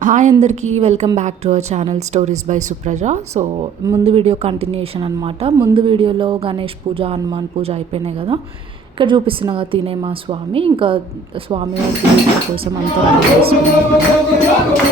Hi అందరికీ welcome back to our channel stories by Supraja. So ముందు video continuation అనమాట. ముందు వీడియోలో గణేష్ పూజ, హనుమాన్ పూజ అయిపోయినాయి కదా. ఇక్కడ చూపిస్తున్నగా తినే మా స్వామి, ఇంకా స్వామి వారి కోసం అంతా రెడీ చేసుకున్నాం.